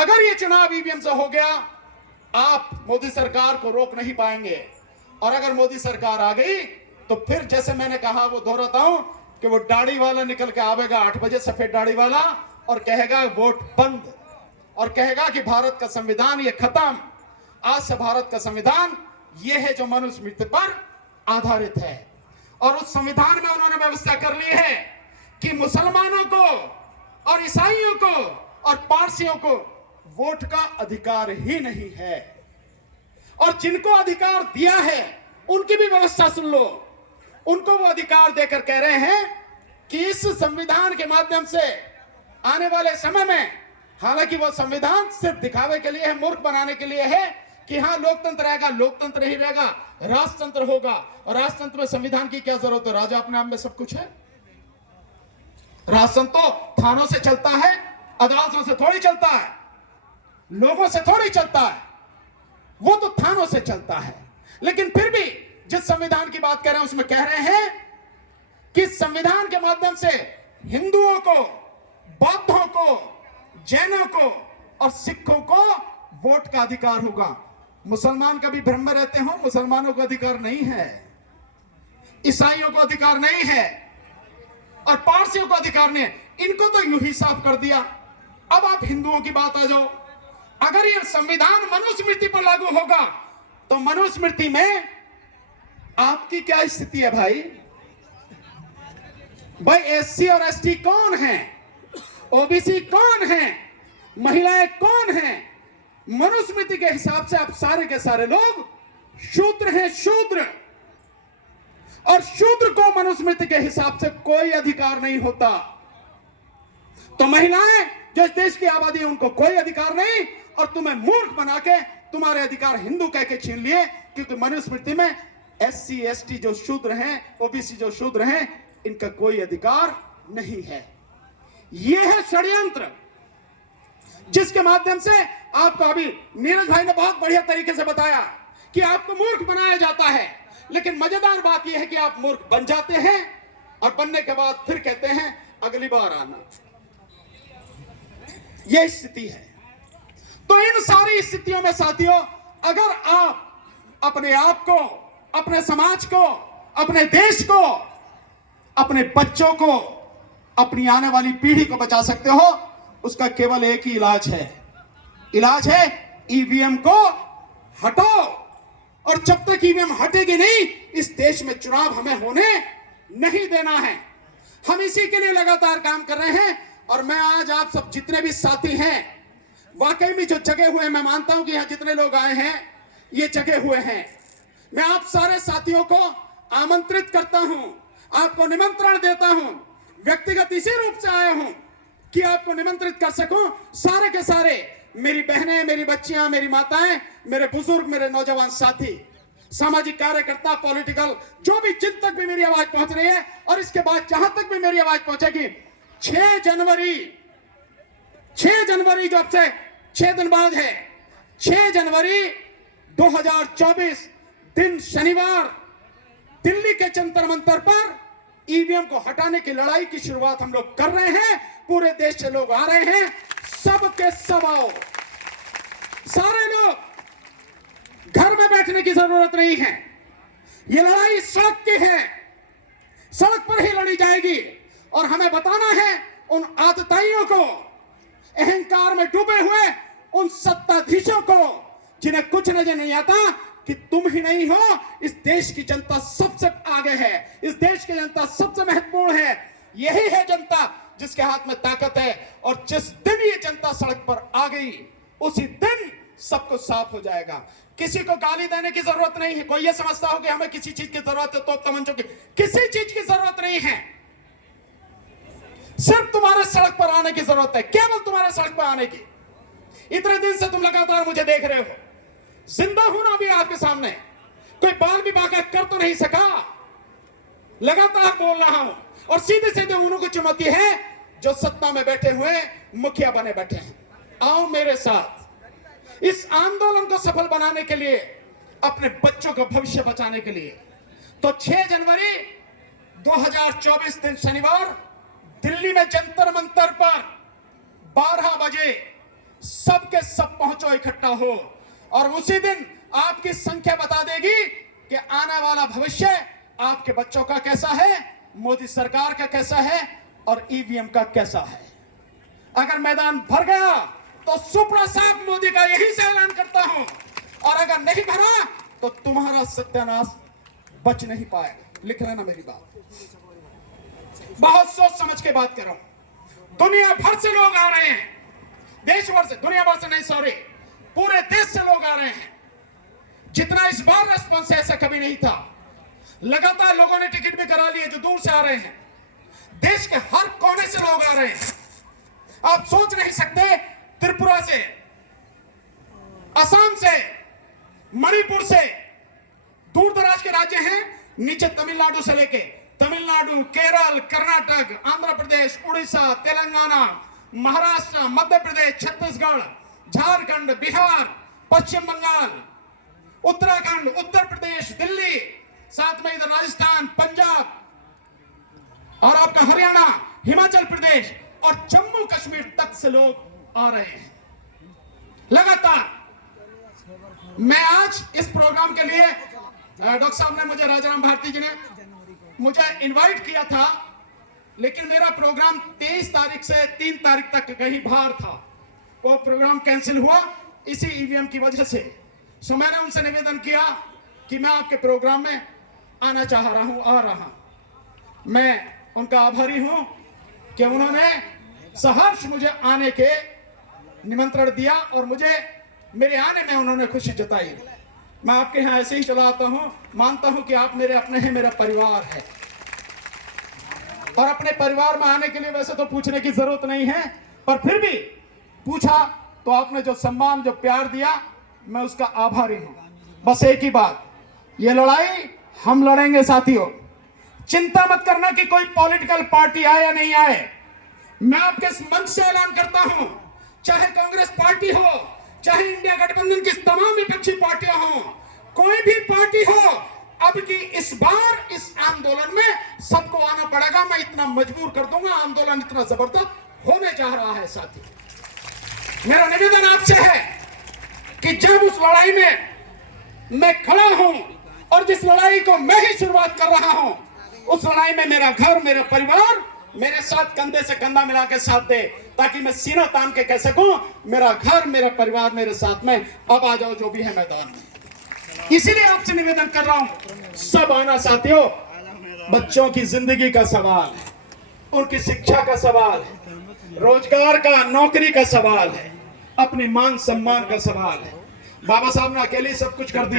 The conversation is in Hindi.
अगर ये चुनाव ईवीएम से हो गया, आप मोदी सरकार को रोक नहीं पाएंगे। और अगर मोदी सरकार आ गई तो फिर जैसे मैंने कहा, वो दोहराता हूं कि वो दाढ़ी वाला निकल के आवेगा 8 बजे, सफेद दाढ़ी वाला, और कहेगा वोट बंद, और कहेगा कि भारत का संविधान ये खत्म। आज से भारत का संविधान ये है जो मनुस्मृति पर आधारित है। और उस संविधान में उन्होंने व्यवस्था कर ली है कि मुसलमानों को और ईसाइयों को और पारसियों को वोट का अधिकार ही नहीं है। और जिनको अधिकार दिया है उनकी भी व्यवस्था सुन लो। उनको वो अधिकार देकर कह रहे हैं कि इस संविधान के माध्यम से आने वाले समय में, हालांकि वो संविधान सिर्फ दिखावे के लिए है, मूर्ख बनाने के लिए है कि हाँ लोकतंत्र रहेगा, लोकतंत्र नहीं रहेगा, राजतंत्र होगा। और राजतंत्र में संविधान की क्या जरूरत है? राजा अपने आप में सब कुछ है। राजतंत्र तो थानों से चलता है, अदालतों से थोड़ी चलता है, लोगों से थोड़ी चलता है, वो तो थानों से चलता है। लेकिन फिर भी जिस संविधान की बात कर रहे हैं उसमें कह रहे हैं कि संविधान के माध्यम से हिंदुओं को, बौद्धों को, जैनों को और सिखों को वोट का अधिकार होगा। मुसलमान कभी भ्रम में रहते हो, मुसलमानों को अधिकार नहीं है, ईसाइयों को अधिकार नहीं है और पारसियों को अधिकार नहीं है। इनको तो यूं ही साफ कर दिया। अब आप हिंदुओं की बात आ जाओ। अगर ये संविधान मनुस्मृति पर लागू होगा तो मनुस्मृति में आपकी क्या स्थिति है भाई? भाई एससी और एसटी कौन है? ओबीसी कौन है? महिलाएं कौन हैं? मनुस्मृति के हिसाब से आप सारे के सारे लोग शूद्र हैं, शूद्र। और शूद्र को मनुस्मृति के हिसाब से कोई अधिकार नहीं होता। तो महिलाएं जो इस देश की आबादी है उनको कोई अधिकार नहीं, और तुम्हें मूर्ख बना के तुम्हारे अधिकार हिंदू कह के छीन लिए, क्योंकि मनुस्मृति में एससी एसटी जो शूद्र हैं, ओबीसी जो शूद्र हैं, इनका कोई अधिकार नहीं है। यह है षड्यंत्र जिसके माध्यम से आपको अभी नीरज भाई ने बहुत बढ़िया तरीके से बताया कि आपको मूर्ख बनाया जाता है। लेकिन मजेदार बात यह है कि आप मूर्ख बन जाते हैं और बनने के बाद फिर कहते हैं अगली बार आना। यह स्थिति है। तो इन सारी स्थितियों में साथियों, अगर आप अपने आप को, अपने समाज को, अपने देश को, अपने बच्चों को, अपनी आने वाली पीढ़ी को बचा सकते हो, उसका केवल एक ही इलाज है। इलाज है ईवीएम को हटो। और जब तक ईवीएम हटेगी नहीं, इस देश में चुनाव हमें होने नहीं देना है। हम इसी के लिए लगातार काम कर रहे हैं। और मैं आज आप सब जितने भी साथी हैं, वाकई में जो जगे हुए हैं, मैं मानता हूं कि यहां जितने लोग आए हैं ये जगे हुए हैं। मैं आप सारे साथियों को आमंत्रित करता हूं, आपको निमंत्रण देता हूं। व्यक्तिगत इसी रूप से आया हूं कि आपको निमंत्रित कर सकूं। सारे के सारे मेरी बहनें, मेरी बच्चियां, मेरी माताएं, मेरे बुजुर्ग, मेरे नौजवान साथी, सामाजिक कार्यकर्ता, पॉलिटिकल, जो भी जिन तक भी मेरी आवाज पहुंच रही है, और इसके बाद जहां तक भी मेरी आवाज पहुंचेगी, 6 जनवरी जो अब से 6 दिन बाद है, 6 जनवरी 2024 दिन शनिवार, दिल्ली के जंतर मंतर पर ईवीएम को हटाने की लड़ाई की शुरुआत हम लोग कर रहे हैं। पूरे देश से लोग आ रहे हैं, सबके सब आओ। सारे लोग, घर में बैठने की जरूरत नहीं है। ये लड़ाई सड़क की है, सड़क पर ही लड़ी जाएगी। और हमें बताना है उन आतताइयों को, अहंकार में डूबे हुए उन सत्ताधीशों को, जिन्हें कुछ नजर नहीं आता कि तुम ही नहीं हो, इस देश की जनता सबसे आगे है, इस देश की जनता सबसे महत्वपूर्ण है। यही है जनता जिसके हाथ में ताकत है। और जिस दिन ये जनता सड़क पर आ गई, उसी दिन सब कुछ साफ हो जाएगा। किसी को गाली देने की जरूरत नहीं है। कोई ये समझता हो कि हमें किसी चीज की जरूरत है, तो तमंचों की, किसी चीज की जरूरत नहीं है। सिर्फ तुम्हारे सड़क पर आने की जरूरत है, केवल तुम्हारे सड़क पर आने की। इतने दिन से तुम लगातार मुझे देख रहे हो, जिंदा हूं ना अभी आपके सामने, कोई बाल भी बाका कर तो नहीं सका, लगातार बोल रहा हूं। और सीधे सीधे उन्हों को चुनौती है जो सत्ता में बैठे हुए मुखिया बने बैठे हैं। आओ मेरे साथ इस आंदोलन को सफल बनाने के लिए, अपने बच्चों का भविष्य बचाने के लिए। तो 6 जनवरी 2024 दिन शनिवार, दिल्ली में जंतर मंतर पर 12 बजे सबके सब पहुंचो, इकट्ठा हो, और उसी दिन आपकी संख्या बता देगी कि आने वाला भविष्य आपके बच्चों का कैसा है, मोदी सरकार का कैसा है और ईवीएम का कैसा है। अगर मैदान भर गया तो सुपड़ा साहब मोदी का यही से ऐलान करता हूं, और अगर नहीं भरा तो तुम्हारा सत्यानाश बच नहीं पाएगा। लिख लेना मेरी बात, बहुत सोच समझ के बात कर रहा हूं। दुनिया भर से लोग आ रहे हैं, देश भर से, दुनिया भर से नहीं, सॉरी, पूरे देश से लोग आ रहे हैं। जितना इस बार रेस्पॉन्स ऐसा कभी नहीं था। लगातार लोगों ने टिकट भी करा लिए जो दूर से आ रहे हैं। देश के हर कोने से लोग आ रहे हैं। आप सोच नहीं सकते, त्रिपुरा से, असम से, मणिपुर से, दूर दराज के राज्य हैं, नीचे तमिलनाडु से लेके, तमिलनाडु, केरल, कर्नाटक, आंध्र प्रदेश, उड़ीसा, तेलंगाना, महाराष्ट्र, मध्य प्रदेश, छत्तीसगढ़, झारखंड, बिहार, पश्चिम बंगाल, उत्तराखंड, उत्तर प्रदेश, दिल्ली, साथ में इधर राजस्थान, पंजाब और आपका हरियाणा, हिमाचल प्रदेश और जम्मू कश्मीर तक से लोग आ रहे हैं लगातार। मैं आज इस प्रोग्राम के लिए, डॉक्टर साहब ने मुझे, राजाराम भारती जी ने मुझे इनवाइट किया था, लेकिन मेरा प्रोग्राम 23 तारीख से 3 तारीख तक कहीं बाहर था। वो प्रोग्राम कैंसिल हुआ इसी ईवीएम की वजह से। सो मैंने उनसे निवेदन किया कि मैं आपके प्रोग्राम में आना चाह रहा हूं, आ रहा। मैं उनका आभारी हूं कि उन्होंने सहर्ष मुझे आने के निमंत्रण दिया और मुझे मेरे आने में उन्होंने खुशी जताई। मैं आपके यहाँ ऐसे ही चला आता हूँ, मानता हूँ कि आप मेरे अपने हैं, मेरा परिवार है, और अपने परिवार में आने के लिए वैसे तो पूछने की जरूरत नहीं है, पर फिर भी पूछा तो आपने जो सम्मान, जो प्यार दिया, मैं उसका आभारी हूँ। बस एक ही बात, ये लड़ाई हम लड़ेंगे साथियों। चिंता मत करना कि कोई पॉलिटिकल पार्टी आए या नहीं आए। मैं आपके इस मंच से ऐलान करता हूं, चाहे कांग्रेस पार्टी हो, चाहे इंडिया गठबंधन की तमाम विपक्षी पार्टियां हो, कोई भी पार्टी हो, अब की इस बार इस आंदोलन में सबको आना पड़ेगा। मैं इतना मजबूर कर दूंगा, आंदोलन इतना जबरदस्त होने जा रहा है। साथी, मेरा निवेदन आपसे है कि जब उस लड़ाई में मैं खड़ा हूं और जिस लड़ाई को मैं ही शुरुआत कर रहा हूं, उस लड़ाई में मेरा घर, मेरा परिवार मेरे साथ कंधे से कंधा मिला के साथ दे, ताकि मैं सीना तान के कह सकूं, मेरा घर, मेरा परिवार मेरे साथ में, अब आ जाओ जो भी है मैदान में। इसीलिए आपसे निवेदन कर रहा हूं, सब आना साथियों। बच्चों की जिंदगी का सवाल है, उनकी शिक्षा का सवाल है, रोजगार का, नौकरी का सवाल है, अपने मान सम्मान का सवाल है। बाबा साहब ने अकेले सब कुछ कर दिया।